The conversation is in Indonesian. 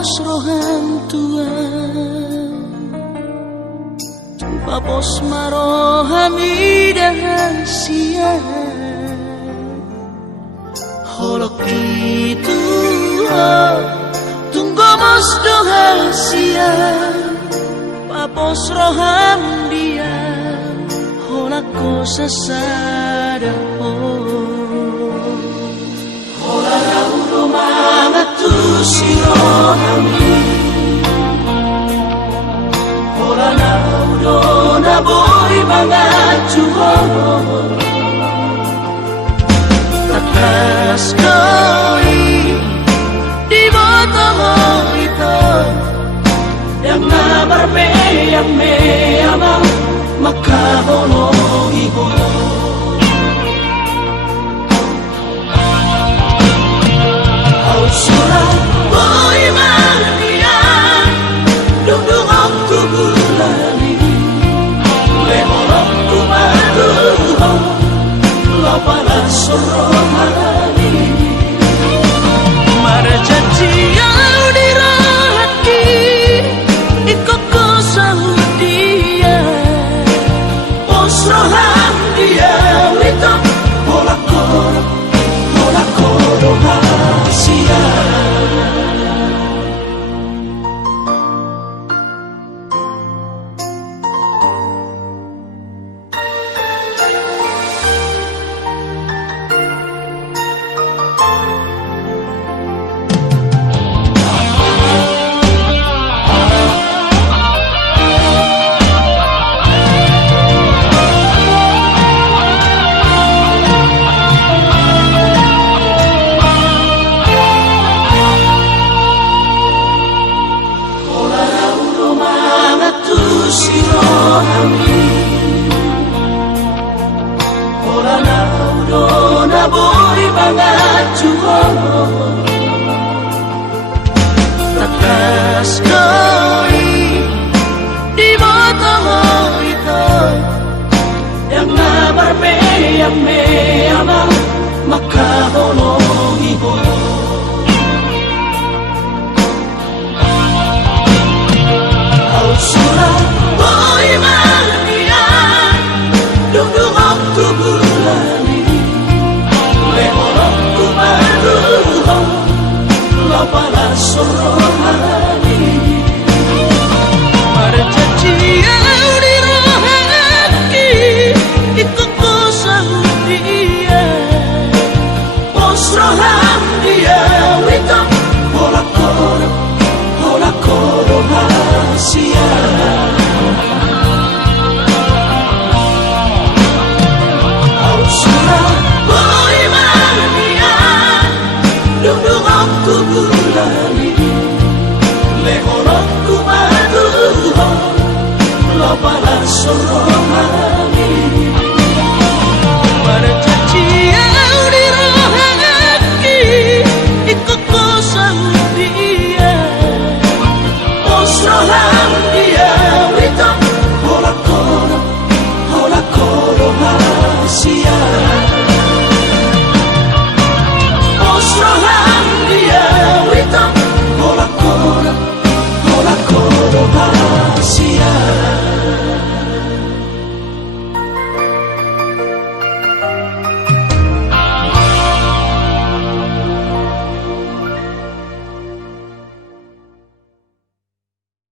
Papos rohan tua Papos marohami rahasia Holok itu tunggu mos dohasia Papos roham dia Holak ko sasada Mangatu sirohami Hola na udo na boy mangatu Takas koi di botomo ito Yang nabarme yang me amang makahono iho Surah boy mania Dudung waktu bulani Lemolok tumaduho Lapala sorohani Marjati yang dirahaki Ikoko sahudia Posroham dia Wito Holakoro hasia sirohami Hola na udo na boy mangatu Takas koi di botomo ito Yang nabarme yang me amang makahono iho Surah boy mania Dudung waktu bulani Lemolok tumaduho Lapala sorohani Marjati yang dirahaki Ikoko sahudia Posroham dia Wito Holakoro hasia